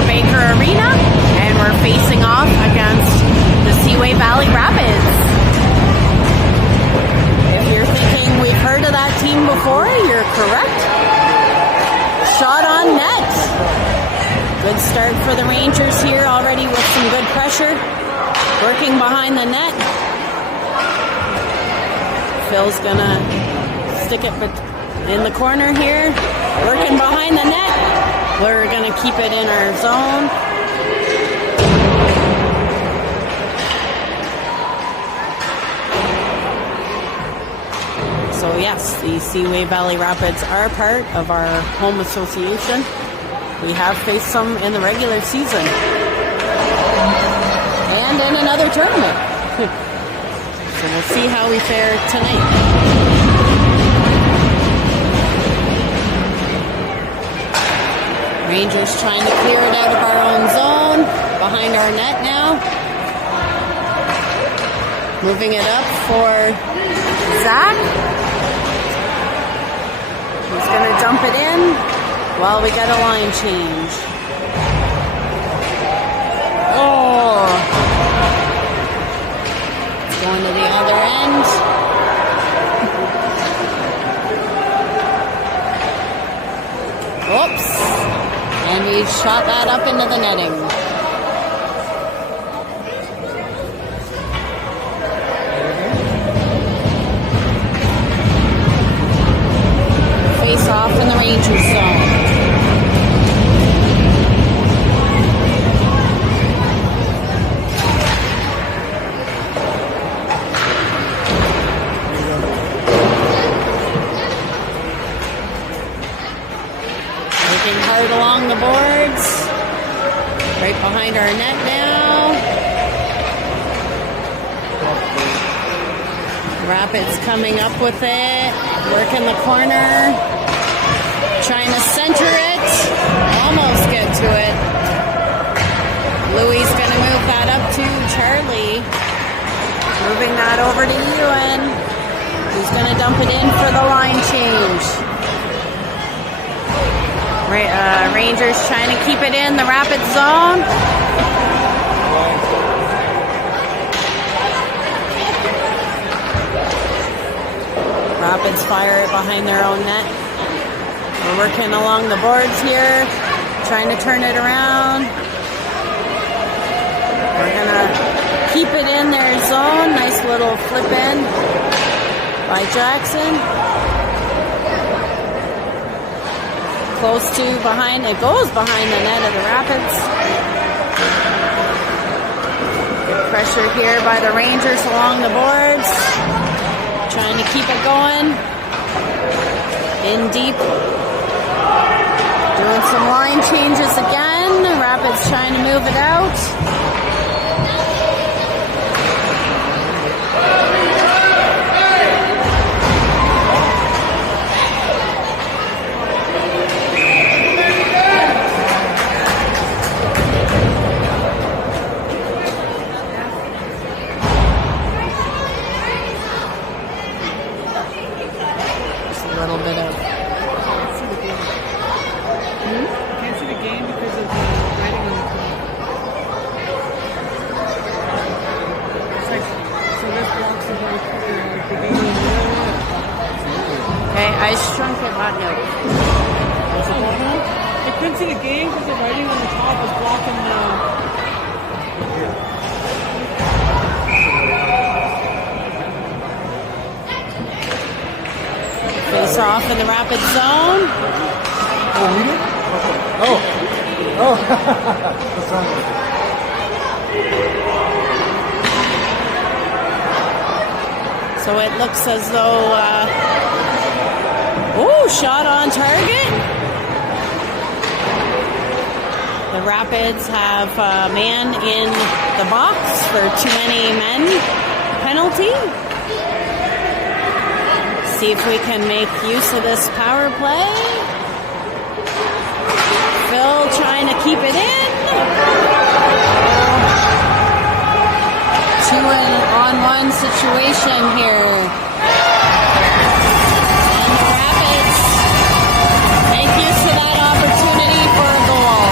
Arena, and we're facing off against the Seaway Valley Rapids. If you're thinking we've heard of that team before, you're correct. Shot on net. Good start for the Rangers here already with some good pressure. Working behind the net. Phil's gonna stick it in the corner here. Working behind the net. We're going to keep it in our zone. So yes, the Seaway Valley Rapids are part of our home association. We have faced them in the regular season. And in another tournament. So we'll see how we fare tonight. Rangers trying to clear it out of our own zone, behind our net now. Moving it up for Zach. He's going to dump it in while we get a line change. Oh! It's going to the other end. Whoops. And he shot that up into the netting. Face off in the Rangers zone. Hard along the boards, right behind our net now. Rapids coming up with it, working the corner, trying to center it, almost get to it. Louie's going to move that up to Charlie, moving that over to Ewan, who's going to dump it in for the line change. Rangers trying to keep it in the Rapids zone. Rapids fire it behind their own net. We're working along the boards here, trying to turn it around. We're going to keep it in their zone. Nice little flip in by Jackson. Close to behind, it goes behind the net of the Rapids. Good pressure here by the Rangers along the boards. Trying to keep it going. In deep. Doing some line changes again. The Rapids trying to move it out. I shrunk it back out. I couldn't see the game because the writing on the top was blocking the... Face off in the Rapid zone. Oh, we did? Oh. Oh. What's wrong with it? So it looks as though... shot on target. The Rapids have a man in the box for too many men penalty. See if we can make use of this power play. Phil trying to keep it in. 2-on-1 situation here. Make use of that opportunity for a goal.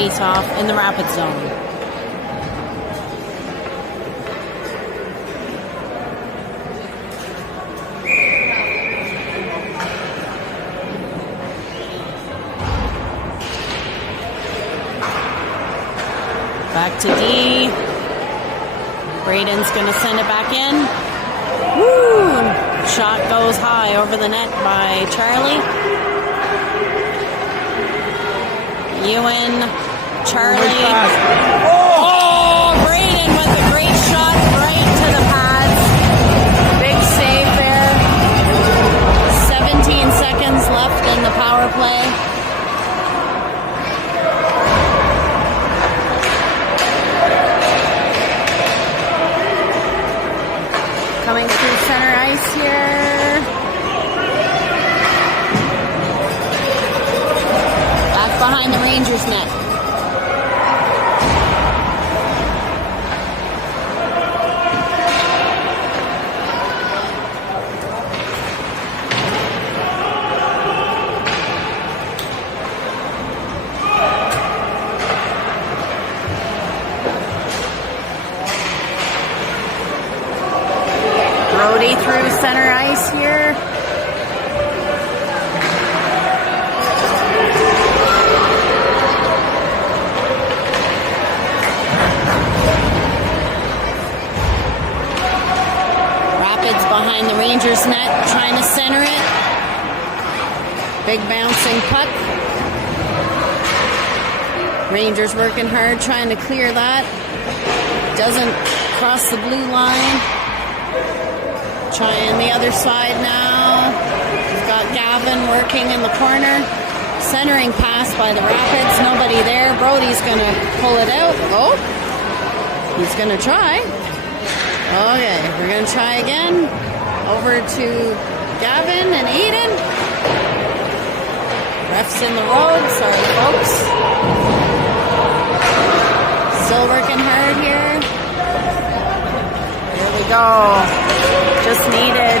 face-off in the rapid zone. Back to D. Braden's going to send it back in. Woo! Shot goes high over the net by Charlie. Ewan, Charlie. Oh, Braden with a great shot right to the pads. Big save there. 17 seconds left in the power play. Coming through center ice here. Back behind the Rangers net. Brody through center ice here. Rapids behind the Rangers net, trying to center it. Big bouncing puck. Rangers working hard, trying to clear that. Doesn't cross the blue line. Trying the other side now. We've got Gavin working in the corner. Centering pass by the Rapids. Nobody there. Brody's going to pull it out. Oh, he's going to try. Okay, we're going to try again. Over to Gavin and Eden. Ref's in the road. Sorry, folks. Still working hard here. Here we go. Just needed.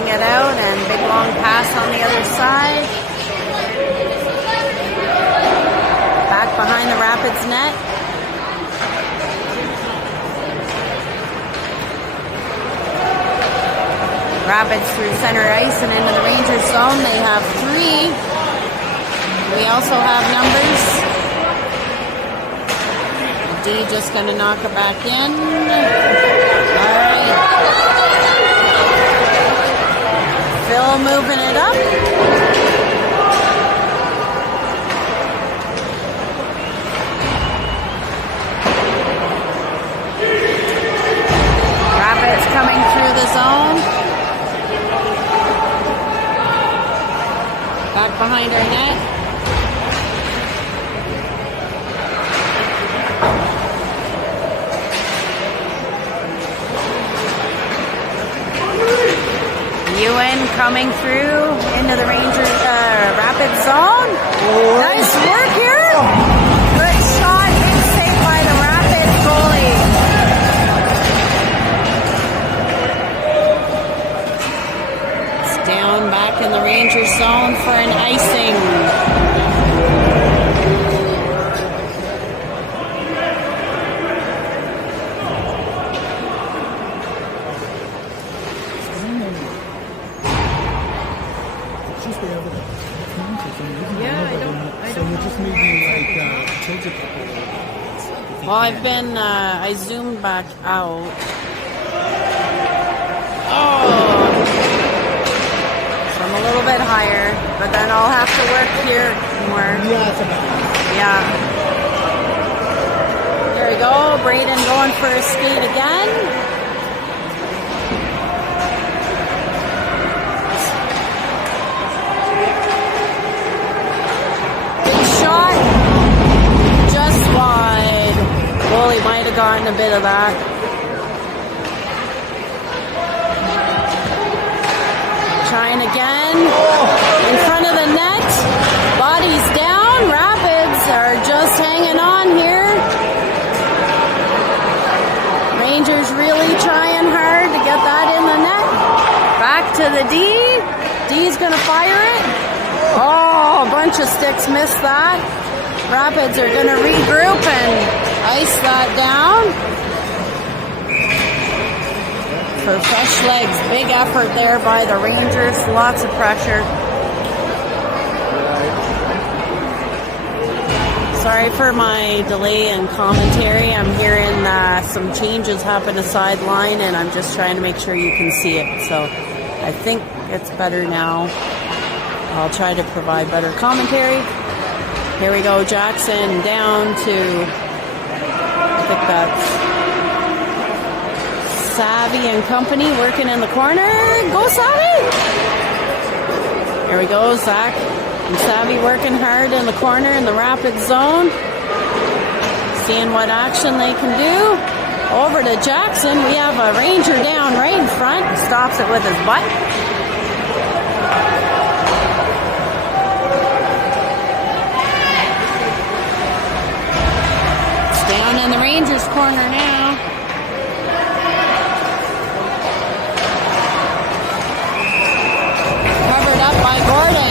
It out and big long pass on the other side. Back behind the Rapids net. Rapids through center ice and into the Rangers zone. They have 3. We also have numbers. D just going to knock it back in. All right. Phil moving it up. Rapids coming through the zone. Back behind our net. Ewan coming through into the Rangers Rapids zone. Nice work here. Good shot. Big save by the Rapids goalie. It's down back in the Rangers zone for an icing. Well, I've been, I zoomed back out. Oh! So I'm a little bit higher, but then I'll have to work here more. Yeah. There we go. Braden going for a skate again. have gotten a bit of that. Trying again. In front of the net. Bodies down. Rapids are just hanging on here. Rangers really trying hard to get that in the net. Back to the D. D's going to fire it. Oh, a bunch of sticks missed that. Rapids are going to regroup and ice that down. For fresh legs, big effort there by the Rangers. Lots of pressure. Sorry for my delay in commentary. I'm hearing some changes happen to sideline, and I'm just trying to make sure you can see it. So I think it's better now. I'll try to provide better commentary. Here we go, Jackson down to, I think that's Savvy and company working in the corner. Go Savvy! Here we go, Zach and Savvy working hard in the corner in the rapid zone. Seeing what action they can do. Over to Jackson. We have a Ranger down right in front. Stops it with his butt. It's down in the Rangers corner now. Covered up by Gordon.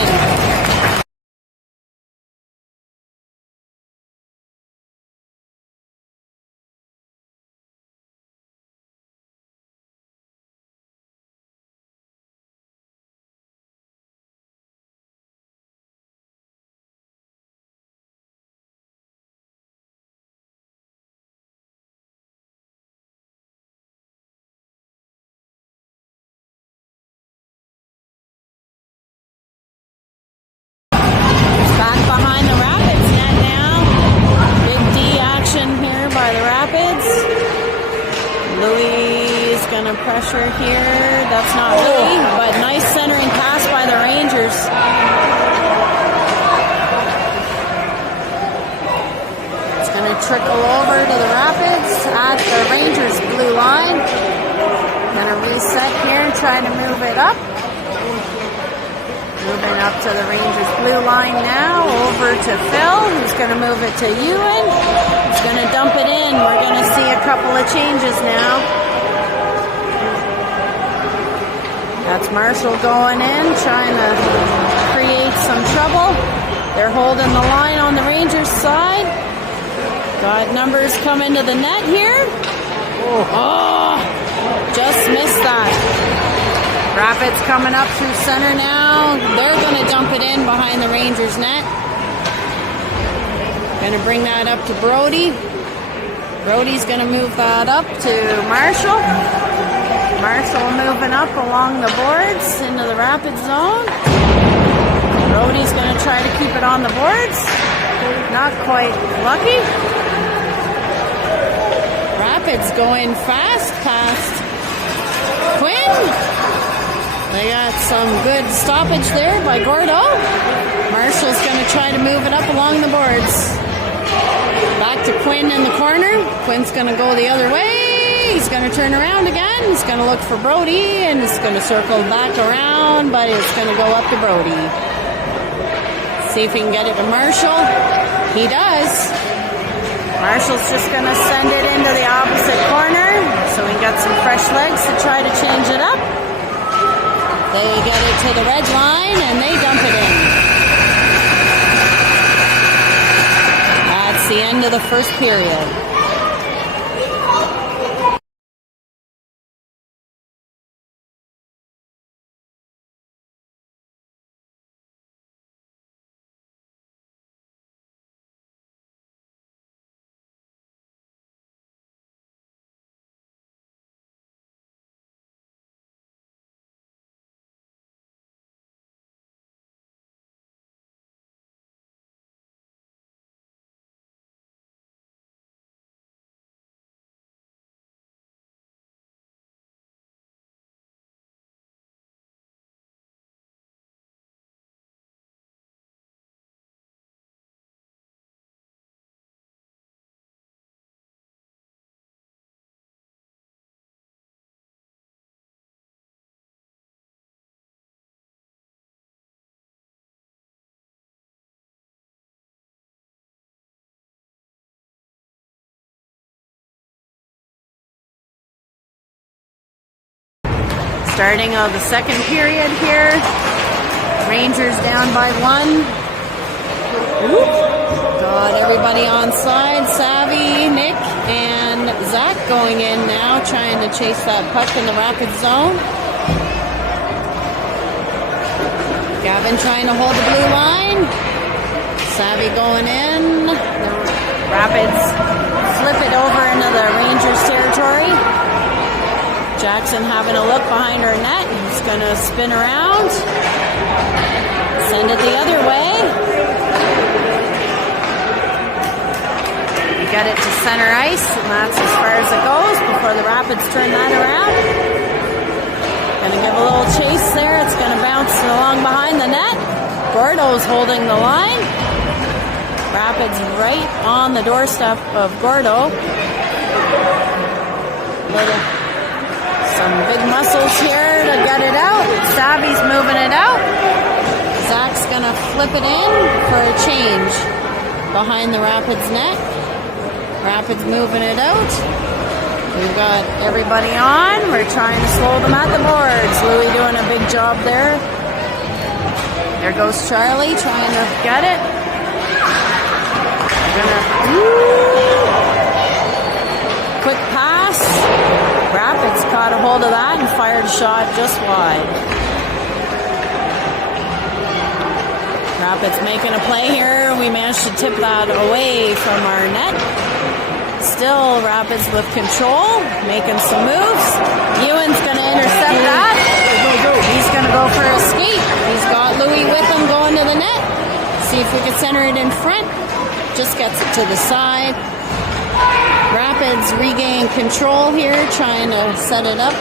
Pressure here. That's not Louis, but nice centering pass by the Rangers. It's going to trickle over to the Rapids at the Rangers blue line. Going to reset here and try to move it up. Moving up to the Rangers blue line now. Over to Phil. He's going to move it to Ewan. He's going to dump it in. We're going to see a couple of changes now. That's Marshall going in, trying to create some trouble. They're holding the line on the Rangers side. Got numbers coming to the net here. Oh, just missed that. Rapids coming up through center now. They're going to dump it in behind the Rangers net. Going to bring that up to Brody. Brody's going to move that up to Marshall. Marshall moving up along the boards into the rapid zone. Brody's going to try to keep it on the boards. Not quite lucky. Rapids going fast past Quinn. They got some good stoppage there by Gordo. Marshall's going to try to move it up along the boards. Back to Quinn in the corner. Quinn's going to go the other way. He's going to turn around again. He's going to look for Brody, and it's going to circle back around, but it's going to go up to Brody. See if he can get it to Marshall. He does. Marshall's just going to send it into the opposite corner, so we got some fresh legs to try to change it up. They get it to the red line, and they dump it in. That's the end of the first period. Starting of the second period here. Rangers down by 1. Got everybody on side. Savvy, Nick, and Zach going in now, trying to chase that puck in the Rapids zone. Gavin trying to hold the blue line. Savvy going in. The Rapids flip it over into the Rangers territory. Jackson having a look behind our net. He's going to spin around. Send it the other way. We get it to center ice, and that's as far as it goes before the Rapids turn that around. Going to give a little chase there. It's going to bounce along behind the net. Gordo's holding the line. Rapids right on the doorstep of Gordo. Some big muscles here to get it out. Savvy's moving it out. Zach's going to flip it in for a change behind the Rapids net. Rapids moving it out. We've got everybody on. We're trying to slow them at the boards. Louis doing a big job there. There goes Charlie trying to get it. Quick pass. Rapids caught a hold of that and fired a shot just wide. Rapids making a play here. We managed to tip that away from our net. Still Rapids with control, making some moves. Ewan's going to intercept that. He's going to go for a skate. He's got Louis with him going to the net. See if we can center it in front. Just gets it to the side. Rapids regain control here, trying to set it up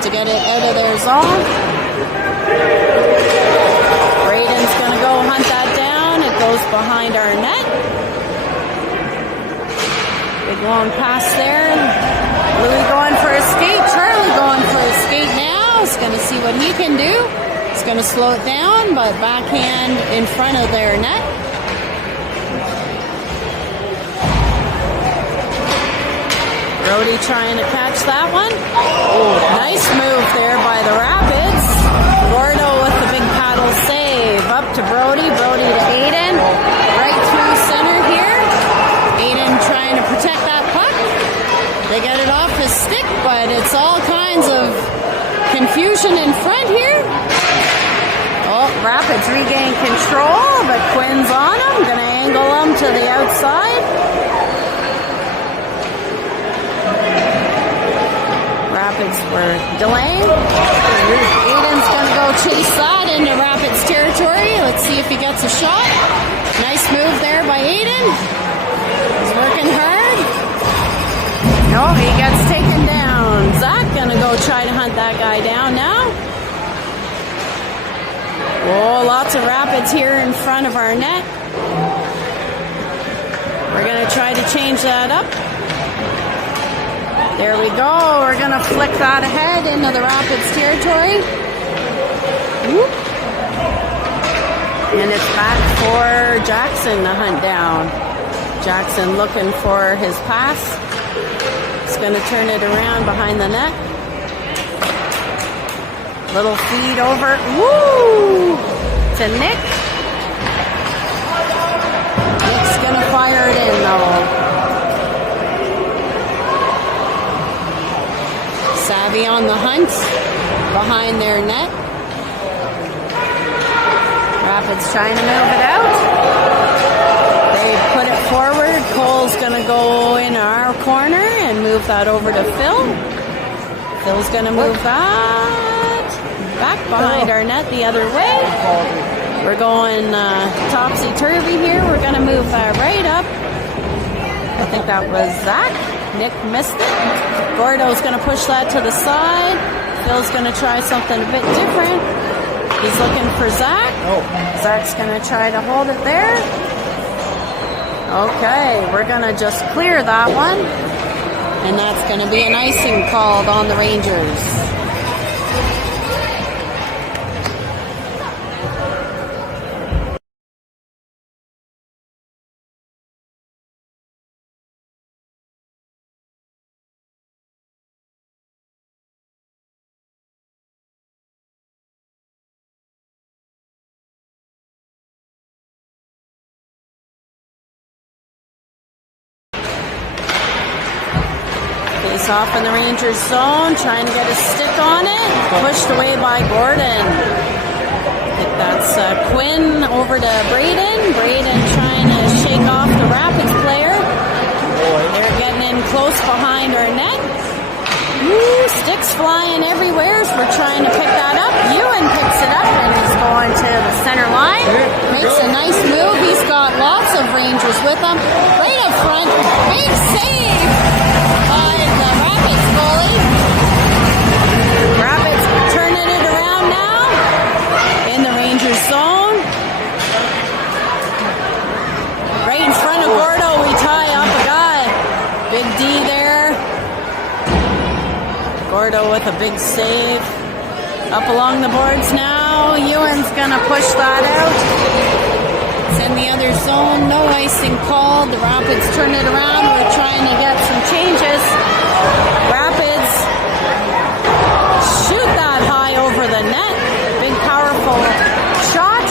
to get it out of their zone. Braden's going to go hunt that down. It goes behind our net. Big long pass there. Louis going for a skate. Charlie going for a skate now. He's going to see what he can do. He's going to slow it down, but backhand in front of their net. Brody trying to catch that one. Nice move there by the Rapids. Gordo with the big paddle save. Up to Brody. Brody to Aiden. Right through center here. Aiden trying to protect that puck. They get it off his stick, but it's all kinds of confusion in front here. Oh, Rapids regain control, but Quinn's on him. Gonna angle him to the outside. Rapids were delaying. Aiden's going to go chase that into Rapids territory. Let's see if he gets a shot. Nice move there by Aiden. He's working hard. No, he gets taken down. Zach going to go try to hunt that guy down now. Oh, lots of Rapids here in front of our net. We're going to try to change that up. There we go. We're going to flick that ahead into the Rapids territory. Whoop. And it's back for Jackson to hunt down. Jackson looking for his pass. He's going to turn it around behind the net. Little feed over. Woo! To Nick. Nick's going to fire it in though. Savvy on the hunt behind their net. Rapids trying to move it out. They put it forward. Cole's going to go in our corner and move that over to Phil. Phil's going to move that back behind our net the other way. We're going topsy-turvy here. We're going to move that right up. I think that was Zach. Nick missed it. Gordo's going to push that to the side. Phil's going to try something a bit different. He's looking for Zach. Zach's going to try to hold it there. Okay, we're going to just clear that one. And that's going to be an icing called on the Rangers. Face off in the Rangers zone, trying to get a stick on it. Pushed away by Gordon. I think that's Quinn over to Braden. Braden trying to shake off the Rapids player. They're getting in close behind our net. Ooh, sticks flying everywhere, so we're trying to pick that up. Ewan picks it up and he's going to the center line. Makes a nice move. He's got lots of Rangers with him. Right up front, big save by the Rapids goalie. Rapids turning it around now in the Rangers zone. Right in front of Gordo, we tie up a guy. Big D there. Gordo with a big save. Up along the boards now. Ewan's gonna push that out. It's in the other zone. No icing called. The Rapids turn it around. We're trying to get some changes. Rapids shoot that high over the net. Big powerful shot.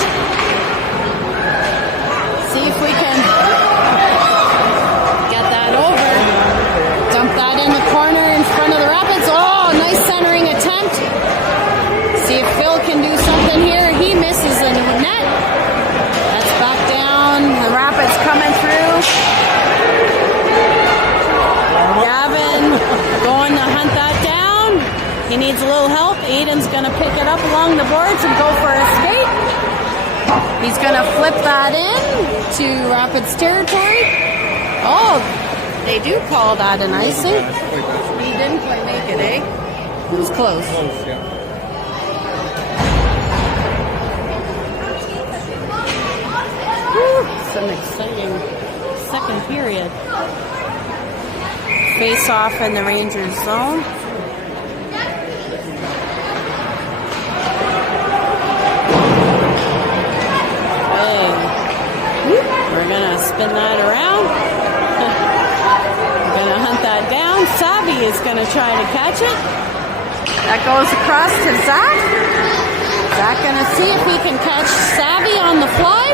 See if we can get that over. Dump that in the corner in front of the Rapids. Oh, nice centering attempt. See if Phil can do something here. He misses the net. That's back down. The Rapids coming through. Gavin going to hunt that down. He needs a little help. Aiden's going to pick it up along the boards and go for a skate. He's going to flip that in to Rapids territory. Oh, they do call that an icing. He didn't quite make it, eh? It was close. Whew, some exciting second period. Face off in the Rangers zone. Hey, we're gonna spin that around. We're gonna hunt that down. Savvy is gonna try to catch it. That goes across to Zach. Zach gonna see if he can catch Savvy on the fly.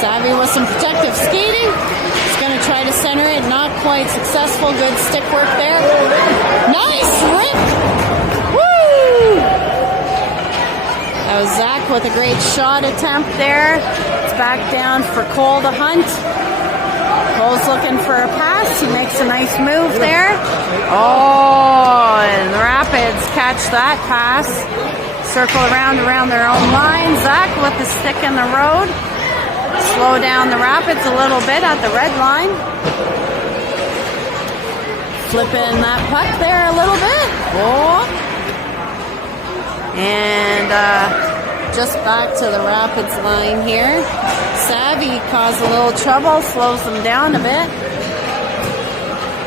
Savvy with some protective skating. He's gonna try to center it. Not quite successful. Good stick work there. Nice rip. Woo! That was Zach with a great shot attempt there. It's back down for Cole to hunt. Cole's looking for a pass. He makes a nice move there. Oh, and the Rapids catch that pass. Circle around their own line. Zach with the stick in the road. Slow down the Rapids a little bit at the red line. Flipping that puck there a little bit. Oh. And just back to the Rapids line here. Savvy caused a little trouble, slows them down a bit.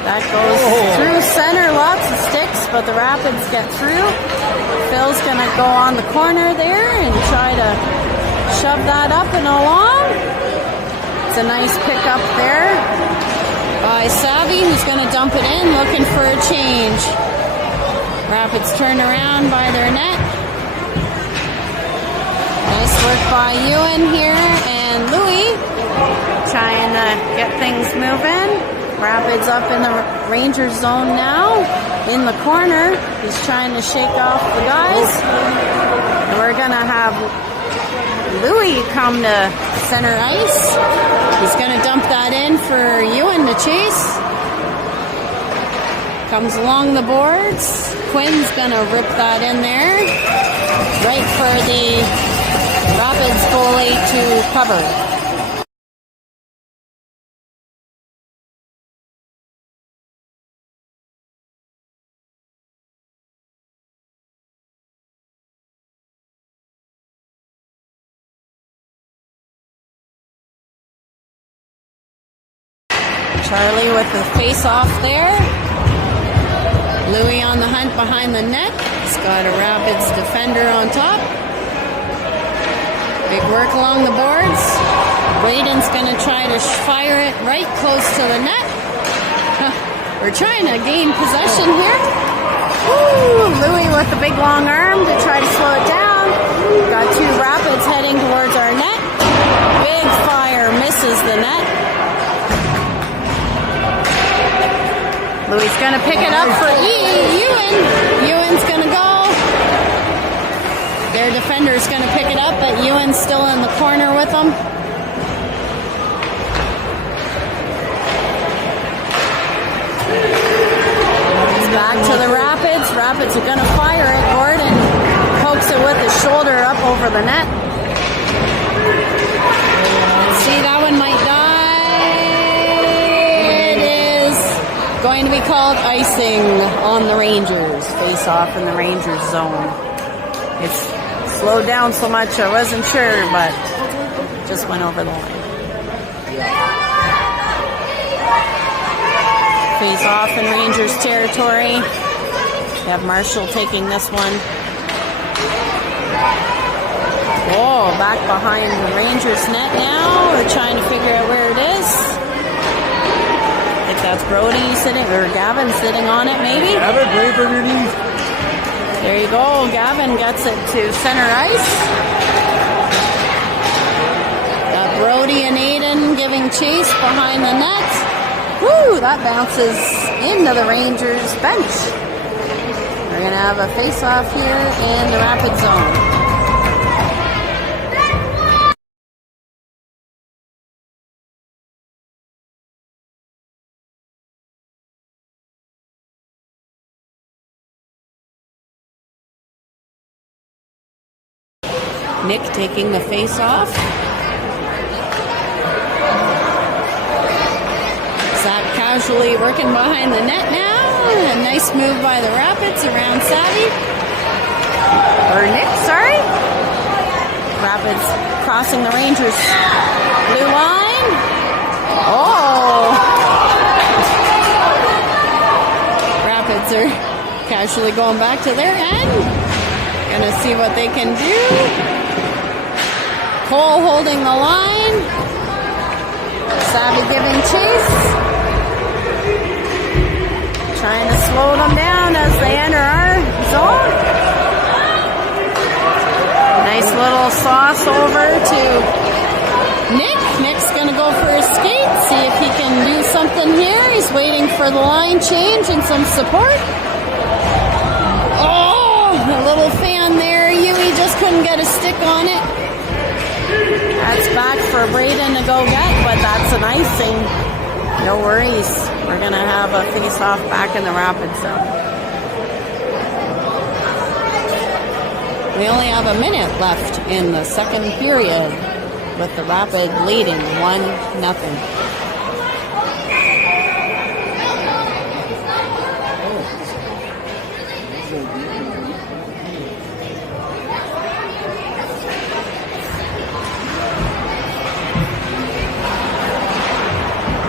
That goes through center, lots of sticks, but the Rapids get through. Phil's gonna go on the corner there and try to shove that up and along. It's a nice pickup there by Savvy, who's gonna dump it in, looking for a change. Rapids turn around by their net. Nice work by Ewan here, and Louis trying to get things moving. Rapids up in the Rangers zone now. In the corner, he's trying to shake off the guys. And we're gonna have Louis come to center ice. He's gonna dump that in for Ewan to chase. Comes along the boards. Quinn's gonna rip that in there. Right for the Rapids goalie to cover. Charlie with the face-off there. Louis on the hunt behind the net. He's got a Rapids defender on top. Big work along the boards. Braden's going to try to fire it right close to the net. We're trying to gain possession here. Woo! Louis with the big long arm to try to slow it down. Got two Rapids heading towards our net. Big fire misses the net. Louis gonna pick it up for Ewan. Ewan's gonna go. Their defender's gonna pick it up, but Ewan's still in the corner with them. It's back to the Rapids. Rapids are gonna fire it. Gordon pokes it with his shoulder up over the net. Let's see, that one might die. It is going to be called icing on the Rangers. Face off in the Rangers zone. It's slowed down so much I wasn't sure, but just went over the line. Face off in Rangers territory. We have Marshall taking this one. Oh, back behind the Rangers net now. We're trying to figure out where it is. I think that's Brody sitting, or Gavin sitting on it maybe. Gavin, wait for your knees. There you go. Gavin gets it to center ice. Got Brody and Aiden giving chase behind the net. Woo! That bounces into the Rangers bench. We're going to have a face-off here in the Rapid zone. Nick taking the face-off. Zach casually working behind the net now. A nice move by the Rapids around Savvy. Or Nick, sorry. Rapids crossing the Rangers blue line. Oh! Rapids are casually going back to their end. Gonna see what they can do. Cole holding the line. Savvy giving chase. Trying to slow them down as they enter our zone. Nice little sauce over to Nick. Nick's going to go for a skate. See if he can do something here. He's waiting for the line change and some support. Oh, a little fan there. Yui just couldn't get a stick on it. That's back for Braden to go get, but that's an icing. No worries. We're going to have a face-off back in the Rapid zone. We only have a minute left in the second period with the Rapid leading 1-0.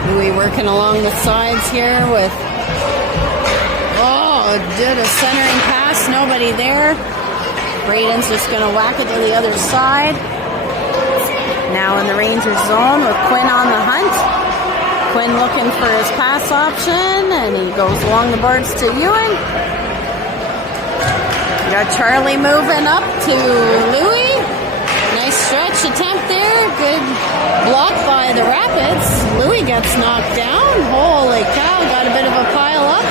Louis working along the sides here with, did a centering pass, nobody there. Braden's just going to whack it to the other side. Now in the Rangers zone with Quinn on the hunt. Quinn looking for his pass option, and he goes along the boards to Ewan. We got Charlie moving up to Louis. Nice stretch attempt there. Good block by the Rapids. Louis gets knocked down. Holy cow, got a bit of a pile up.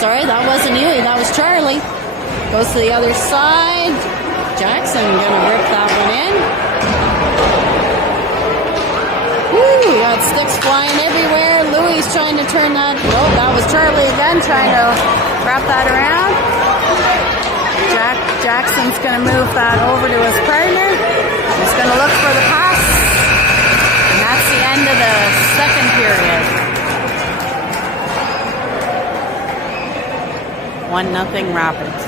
Sorry, that wasn't Louis, that was Charlie. Goes to the other side. Jackson gonna rip that one in. Woo, got sticks flying everywhere. Louis trying to turn that. Oh, that was Charlie again, trying to wrap that around. Jackson's going to move that over to his partner. He's going to look for the pass. And that's the end of the second period. 1-0 Rapids.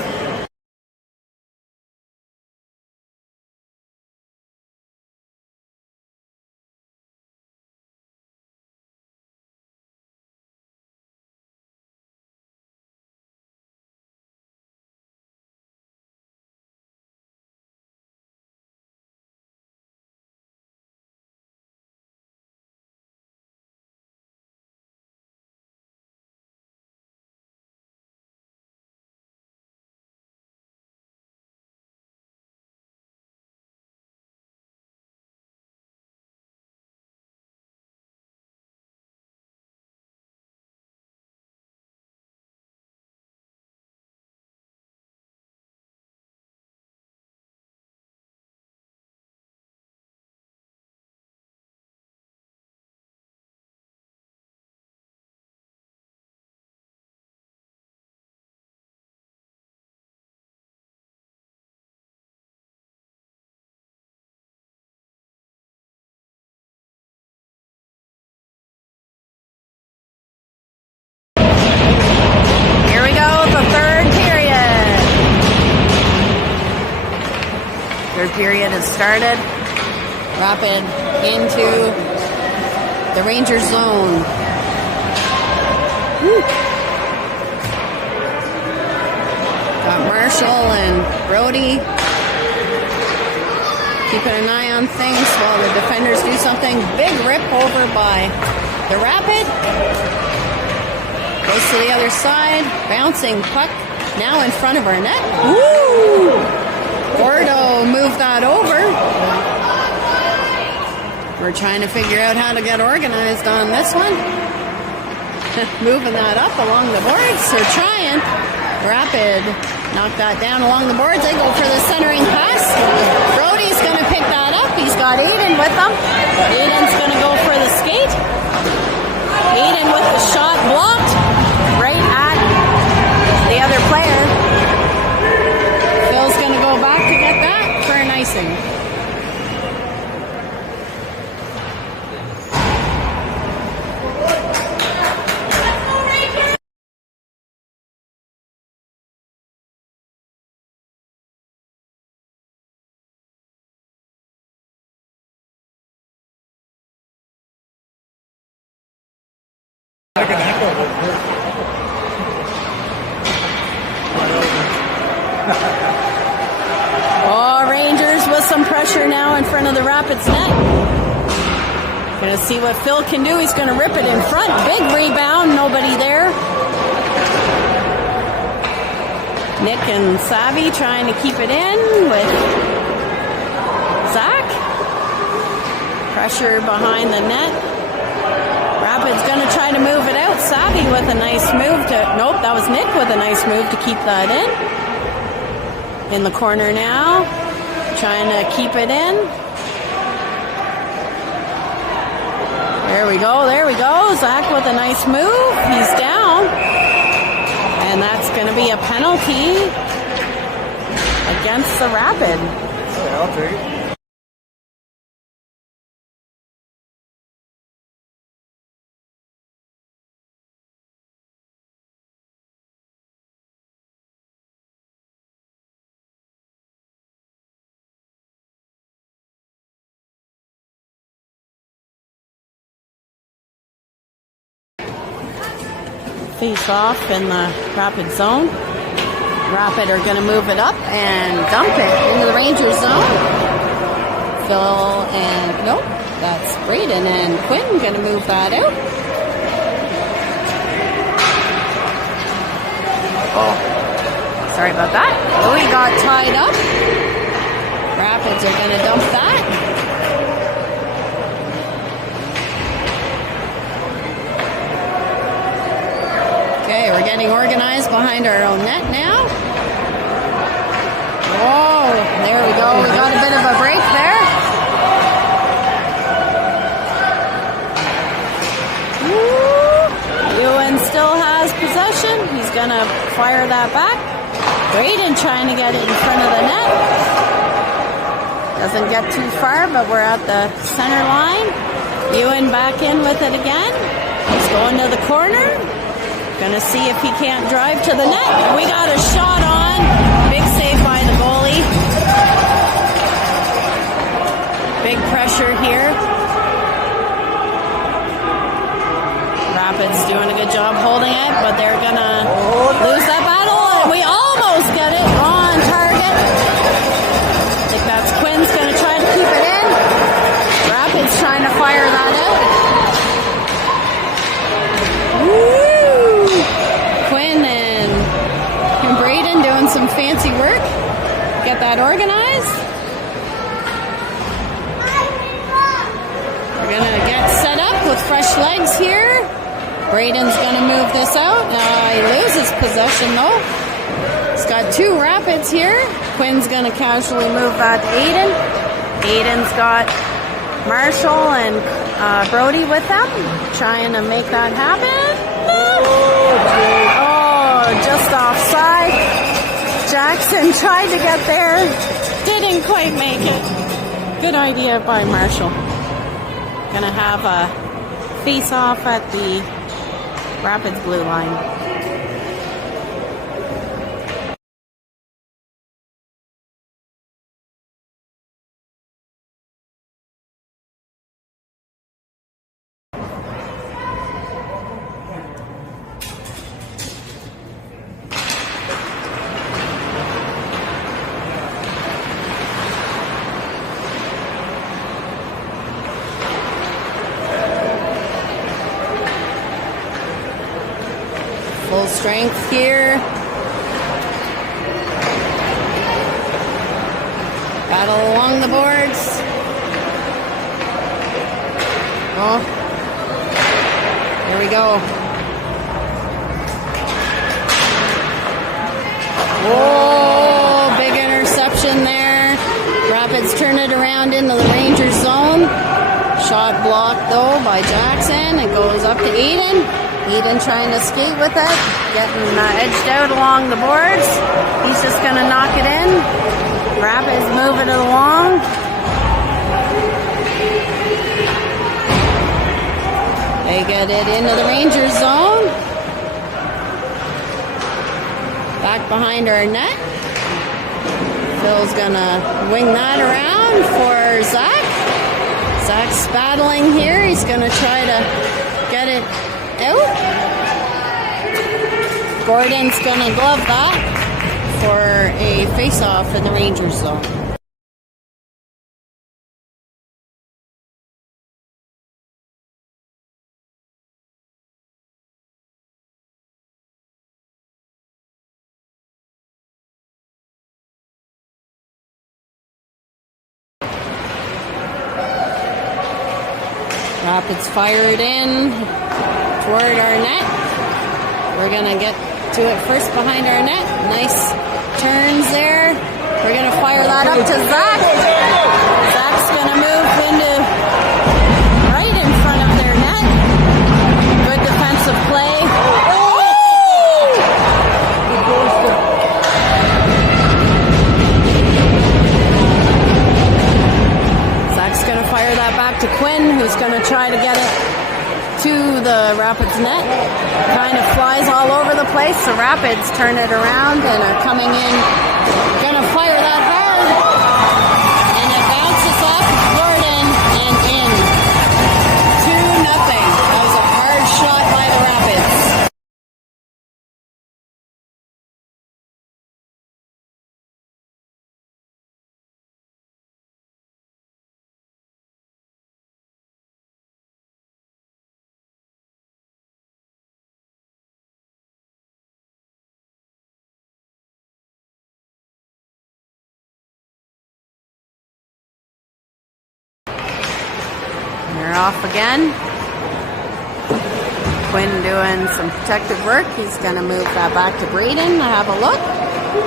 period has started. Rapid into the Rangers zone. Woo. Got Marshall and Brody keeping an eye on things while the defenders do something. Big rip over by the Rapid. Goes to the other side. Bouncing puck now in front of our net. Woo! Gordo moved that over. We're trying to figure out how to get organized on this one. Moving that up along the boards. They're trying. Rapid knock that down along the boards. They go for the centering pass. Brody's going to pick that up. He's got Aiden with him. Aiden's going to go for the skate. Aiden with the shot blocked right at the other player. Phil's going to go back to get that for an icing. Oh, Rangers with some pressure now in front of the Rapids net. Gonna see what Phil can do. He's gonna rip it in front. Big rebound, nobody there. Nick and Savvy trying to keep it in with Zach. Pressure behind the net. Rapid's going to try to move it out. Savvy with a nice move to... Nope, that was Nick with a nice move to keep that in the corner now. Trying to keep it in. There we go, there we go. Zach with a nice move. He's down. And that's going to be a penalty against the Rapid. Yeah, I'll take it. Face off in the Rapid zone. Rapid are going to move it up and dump it into the Rangers zone. Phil and, nope, that's Braden and Quinn going to move that out. Oh, sorry about that. Louis got tied up. Rapids are going to dump that. Okay, we're getting organized behind our own net now. Whoa, there we go. We got a bit of a break there. Woo. Ewan still has possession. He's going to fire that back. Braden trying to get it in front of the net. Doesn't get too far, but we're at the center line. Ewan back in with it again. He's going to the corner. Gonna see if he can't drive to the net. We got a shot on. Big save by the goalie. Big pressure here. Rapids doing a good job holding it, but they're gonna lose that battle, and we almost get it on target. I think that's Quinn's gonna try to keep it in. Rapids trying to fire that out. Woo! Quinn and Braden doing some fancy work. Get that organized. We're going to get set up with fresh legs here. Braden's going to move this out. He loses possession though. He's got two Rapids here. Quinn's going to casually move that to Aiden. Aiden's got Marshall and Brody with them. Trying to make that happen. Just offside. Jackson tried to get there. Didn't quite make it. Good idea by Marshall. Gonna have a face-off at the Rapids blue line. strength here. Battle along the boards. Oh, here we go. Whoa, big interception there. Rapids turn it around into the Rangers zone. Shot blocked though by Jackson. It goes up to Eden. Eden trying to skate with it. Getting edged out along the boards. He's just going to knock it in. Rapids moving it along. They get it into the Rangers zone. Back behind our net. Phil's gonna wing that around for Zach. Zach's battling here. He's gonna try to get it out. Gordon's gonna glove that for a face-off in the Rangers zone. Rapids fire it in toward our net. We're gonna get to it first behind our net. Nice turns there. We're gonna fire that up to Zach. Zach's gonna move into right in front of their net. Good defensive play. Zach's gonna fire that back to Quinn, who's gonna try to get it to the Rapids net. Kind of flies all over the place. The Rapids turn it around and are coming in. Gonna fire that hard. And it bounces off Gordon and in. 2-0. That was a hard shot by the Rapids. They're off again. Quinn doing some protective work. He's going to move that back to Braden to have a look.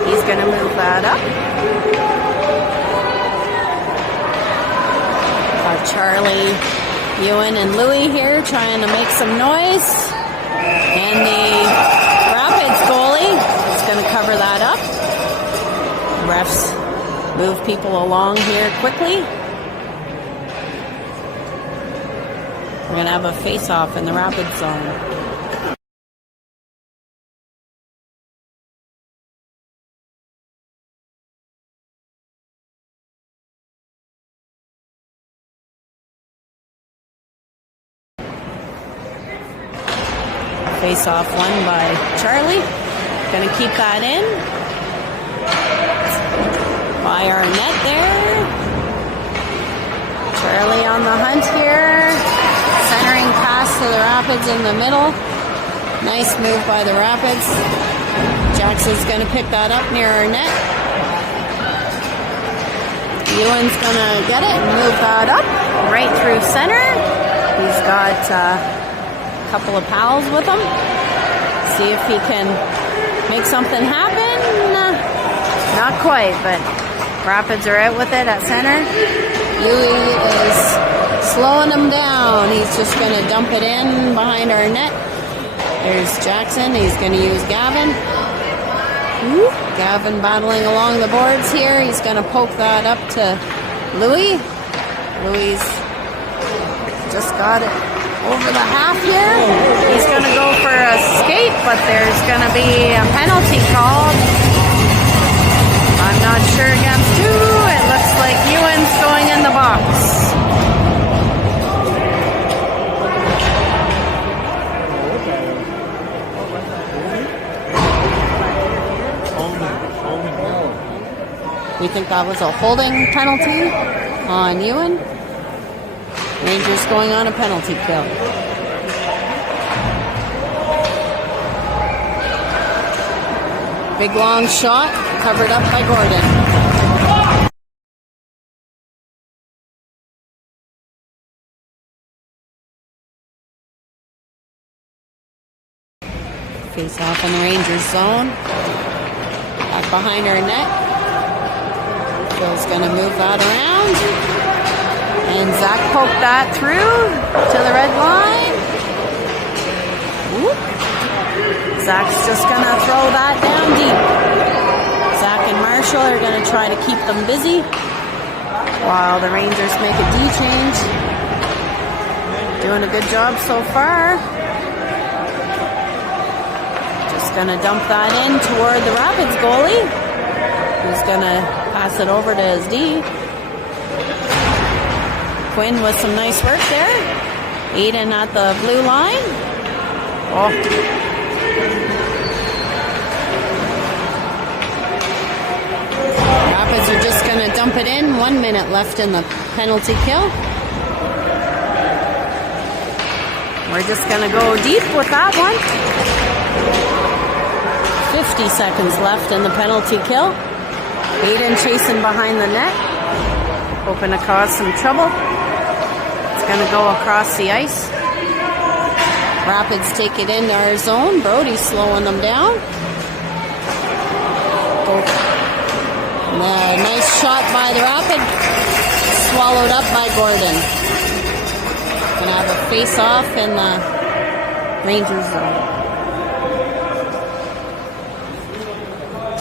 He's going to move that up. Got Charlie, Ewan, and Louie here trying to make some noise. And the Rapids goalie is going to cover that up. Refs move people along here quickly. We're going to have a face-off in the Rapids zone. Face-off won by Charlie. Going to keep that in. By our net there. Charlie on the hunt here. Centering pass to the Rapids in the middle. Nice move by the Rapids. Jackson's going to pick that up near our net. Ewan's going to get it and move that up right through center. He's got a couple of pals with him. See if he can make something happen. Not quite, but Rapids are out with it at center. Louie is slowing him down. He's just going to dump it in behind our net. There's Jackson. He's going to use Gavin. Gavin battling along the boards here. He's going to poke that up to Louie. Louie's just got it over the half here. He's going to go for a skate, but there's going to be a penalty called. I'm not sure against who. It looks like Ewan's going in the box. We think that was a holding penalty on Ewan. Rangers going on a penalty kill. Big long shot, covered up by Gordon. Face off in the Rangers zone. Back behind our net. Phil's gonna move that around. And Zach poked that through to the red line. Whoop. Zach's just gonna throw that down deep. Zach and Marshall are gonna try to keep them busy while the Rangers make a D change. Doing a good job so far. Gonna dump that in toward the Rapids goalie, who's gonna pass it over to his D. Quinn with some nice work there. Aiden at the blue line. Oh. Rapids are just gonna dump it in. 1 minute left in the penalty kill. We're just gonna go deep with that one. 50 seconds left in the penalty kill. Aiden chasing behind the net. Hoping to cause some trouble. It's going to go across the ice. Rapids take it into our zone. Brody's slowing them down. Nice shot by the Rapid. Swallowed up by Gordon. Going to have a face-off in the Rangers zone.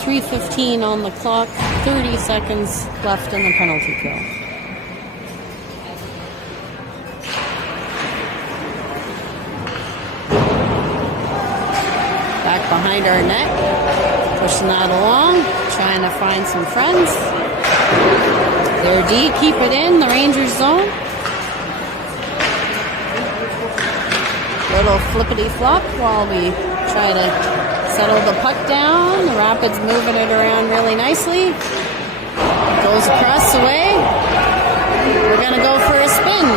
3:15 on the clock, 30 seconds left in the penalty kill. Back behind our net, pushing that along, trying to find some friends. Their D, keep it in the Rangers zone. Little flippity flop while we try to settle the puck down. The Rapids moving it around really nicely. Goes across the way. We're going to go for a spin.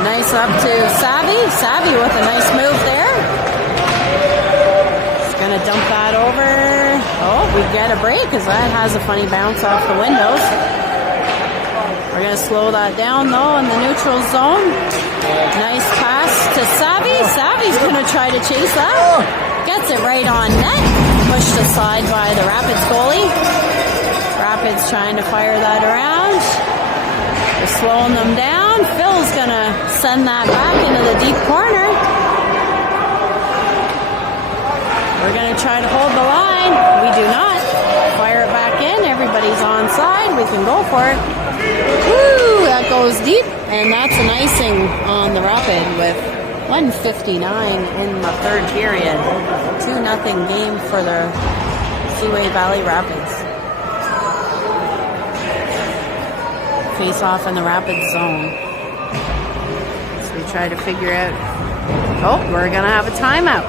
Nice up to Savvy. Savvy with a nice move there. Just going to dump that over. Oh, we get a break because that has a funny bounce off the windows. We're going to slow that down though in the neutral zone. Nice pass to Savvy. Savvy's going to try to chase that. Gets it right on net. Pushed aside by the Rapids goalie. Rapids trying to fire that around. They're slowing them down. Phil's going to send that back into the deep corner. We're going to try to hold the line. We do not. Fire it back in. Everybody's onside. We can go for it. Woo! That goes deep. And that's an icing on the Rapid with 1:59 in the third period. 2-0 game for the Seaway Valley Rapids. Face off in the Rapids zone. So we try to figure out. Oh, we're going to have a timeout.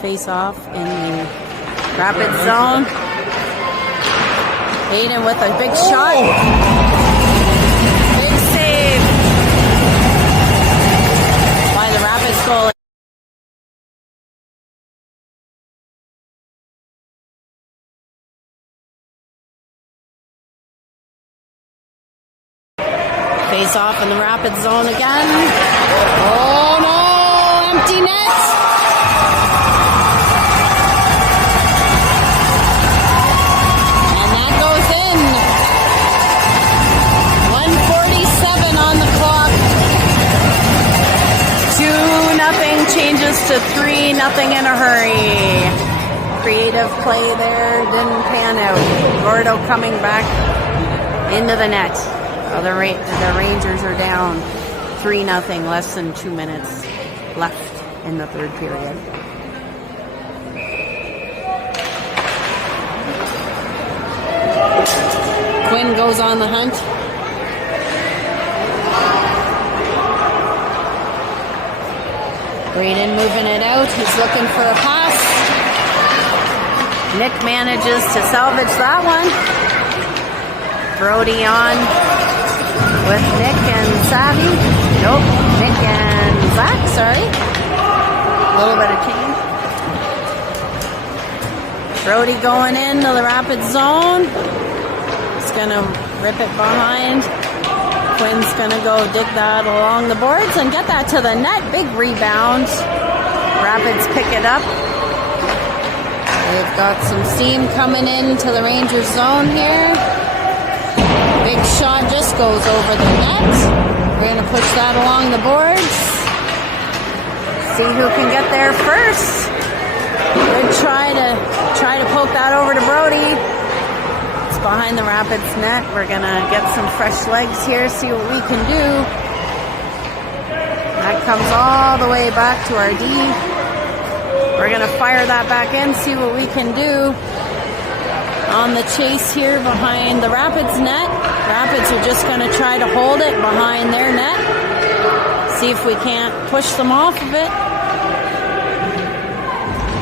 Face off in the Rapid zone. Aiden with a big shot. Big save by the Rapids goalie. Face off in the rapid zone again. Oh no, empty net. And that goes in. 1:47 on the clock. 2-0 changes to 3-0 in a hurry. Creative play there, didn't pan out. Gordo coming back into the net. The Rangers are down 3-0, less than 2 minutes left in the third period. Quinn goes on the hunt. Braden moving it out. He's looking for a pass. Nick manages to salvage that one. Brody on with Nick and Savvy. Nope, Nick and Zach, sorry. A little bit of change. Brody going into the rapid zone. He's going to rip it behind. Quinn's going to go dig that along the boards and get that to the net. Big rebound. Rapids pick it up. They've got some steam coming into the Rangers zone here. Big shot just goes over the net. We're going to push that along the boards. See who can get there first. Good try to poke that over to Brody. It's behind the Rapids net. We're going to get some fresh legs here, see what we can do. That comes all the way back to our D. We're going to fire that back in, see what we can do. On the chase here behind the Rapids net. Rapids are just going to try to hold it behind their net. See if we can't push them off of it.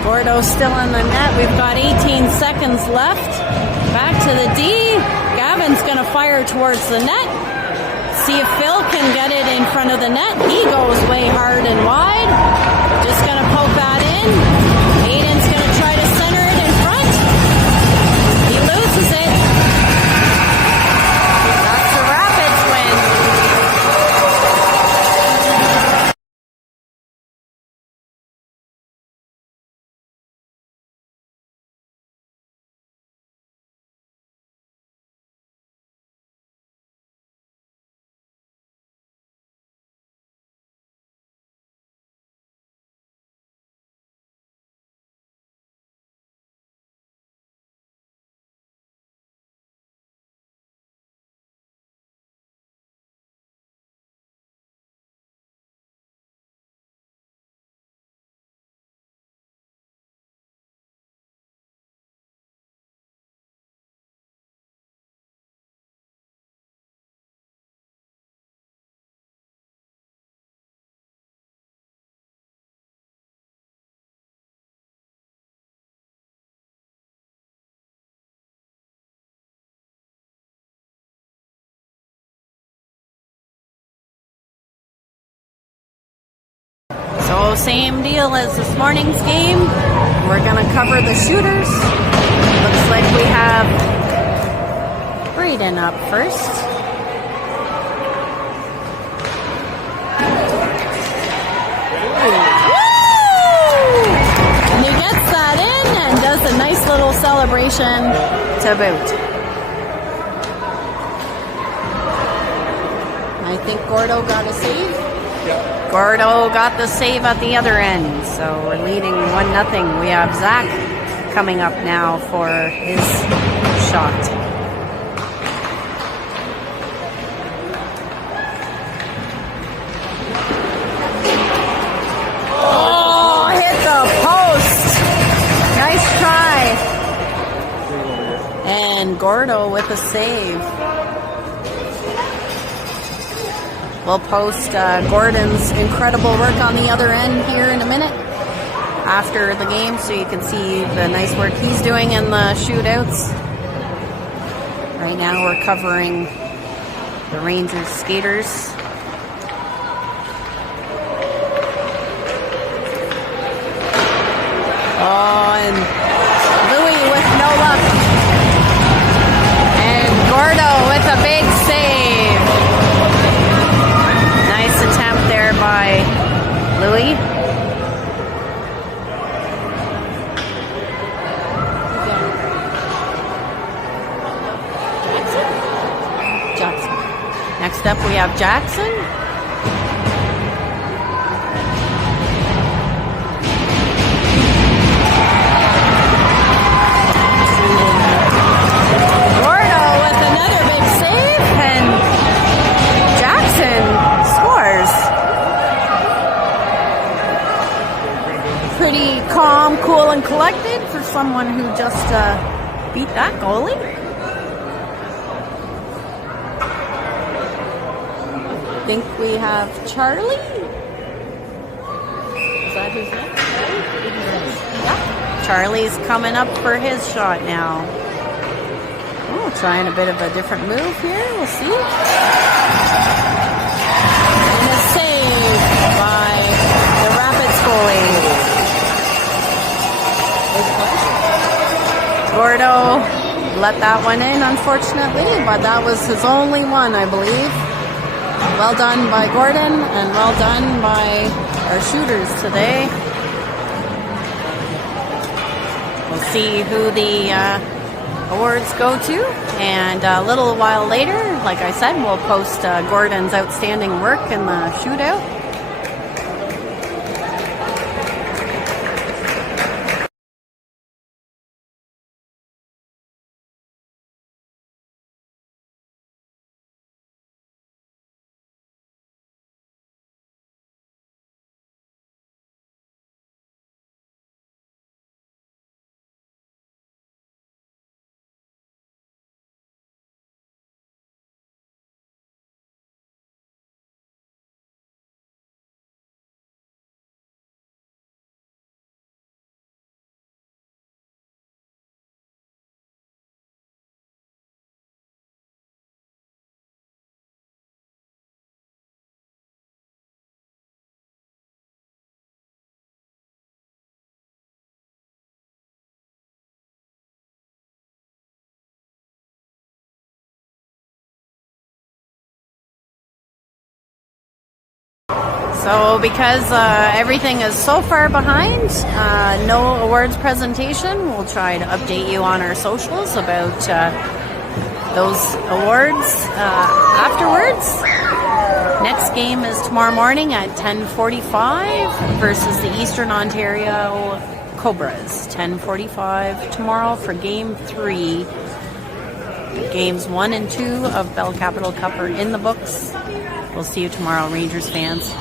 Gordo's still in the net. We've got 18 seconds left. Back to the D. Gavin's going to fire towards the net. See if Phil can get it in front of the net. He goes way hard and wide. Just going to poke that in. Aiden's going to try to center it in front. He loses it. That's the Rapids win. So same deal as this morning's game. We're going to cover the shooters. Looks like we have Braden up first. Woo! And he gets that in and does a nice little celebration to boot. I think Gordo got a save. Yeah. Gordo got the save at the other end, so we're leading 1-0. We have Zach coming up now for his shot. Oh, hit the post. Nice try. And Gordo with a save. We'll post Gordon's incredible work on the other end here in a minute after the game, so you can see the nice work he's doing in the shootouts. Right now we're covering the Rangers skaters. Oh, and Louis with no luck. And Gordo with a big save. Next up we have Jackson. Gordo with another big save, and Jackson scores. Pretty calm, cool, and collected for someone who just beat that goalie. I think we have Charlie. Is that his name? Yeah. Charlie's coming up for his shot now. Oh, trying a bit of a different move here. We'll see. And a save by the Rapids goalie. Gordo let that one in, unfortunately, but that was his only one, I believe. Well done by Gordon, and well done by our shooters today. We'll see who the awards go to, and a little while later, like I said, we'll post Gordon's outstanding work in the shootout. So because everything is so far behind, no awards presentation, we'll try to update you on our socials about those awards afterwards. Next game is tomorrow morning at 10:45 versus the Eastern Ontario Cobras. 10:45 tomorrow for Game 3. Games 1 and 2 of Bell Capital Cup are in the books. We'll see you tomorrow, Rangers fans.